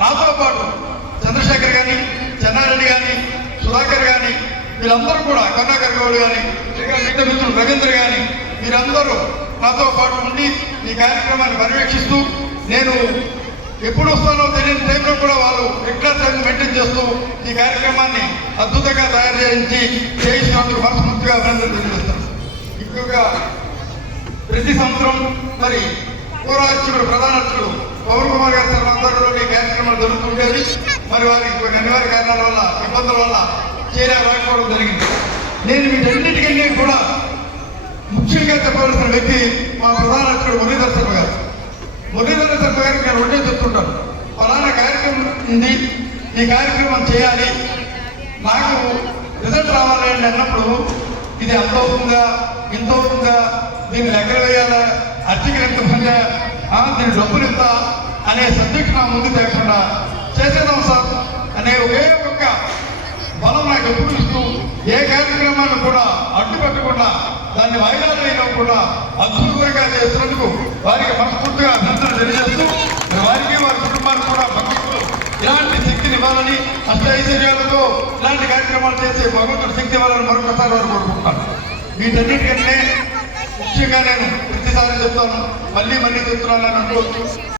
నాతో పాటు చంద్రశేఖర్ కానీ చెన్నారెడ్డి కానీ సుధాకర్ కానీ వీళ్ళందరూ కూడా కరుణాకర్ గౌడ్ కానీ ఇంకా మిగతా మిత్రులు రవీంద్ర కానీ వీరందరూ నాతో పాటు ఉండి ఈ కార్యక్రమాన్ని పర్యవేక్షిస్తూ నేను ఎప్పుడు వస్తానో తెలియని టైంలో కూడా వాళ్ళు ఎట్లా టైం మెయింటైన్ చేస్తూ ఈ కార్యక్రమాన్ని అద్భుతంగా తయారు చేయించి చేయించినందుకు మనస్ఫూర్తిగా అభినందనలు తెలియజేస్తాను. ఎక్కువగా ప్రతి సంవత్సరం మరి పూర్వాధ్యక్షుడు ప్రధాన అర్చకుడు పవన్ కుమార్ గారి ఆధ్వర్యంలో ఈ కార్యక్రమాలు జరుగుతుండేది మరి వారికి కొన్ని అనివార్య కారణాల వల్ల ఇబ్బందుల వల్ల చేరే రాకపోవడం జరిగింది. నేను వీటన్నిటికీ కూడా ముఖ్యంగా చెప్పవలసిన వ్యక్తి మా ప్రధాన అర్చకుడు మురళీధర శర్మ గారు. మురళీధర శర్మ గారికి నేను ఒకటే చెప్తుంటాను ఫలానా కార్యక్రమం ఉంది ఈ కార్యక్రమం చేయాలి. నాకు రిజల్ట్ రావాలి అని అన్నప్పుడు ఇది అంత అవుతుందా ఇంత అవుతుందా దీన్ని ఎక్కడ వేయాలా అర్చకులు ఎంత పనిగా దీని డబ్బులు ఎంత అనే సబ్జెక్ట్ నా ముందు తేకుండా కార్యక్రమాన్ని కూడా అడ్డుపెట్టకుండా దాన్ని వాయిదాలు వేయకుండా అద్భుతంగా చేస్తున్నందుకు వారికి మనస్ఫూర్తిగా అభ్యర్థన తెలియజేస్తూ వారికి వారి కుటుంబానికి కూడా భగవంతుడు ఇలాంటి శక్తిని ఇవ్వాలని అష్ట ఐశ్వర్యాలతో ఇలాంటి కార్యక్రమాలు చేసే భగవంతుడు శక్తి ఇవ్వాలని మరొకసారి వారు కోరుకుంటాను వీటన్నిటికంటే ముఖ్యంగా నేను ప్రతిసారి చెప్తాను మళ్ళీ మళ్ళీ చెప్తున్నాను అని అనుకోవచ్చు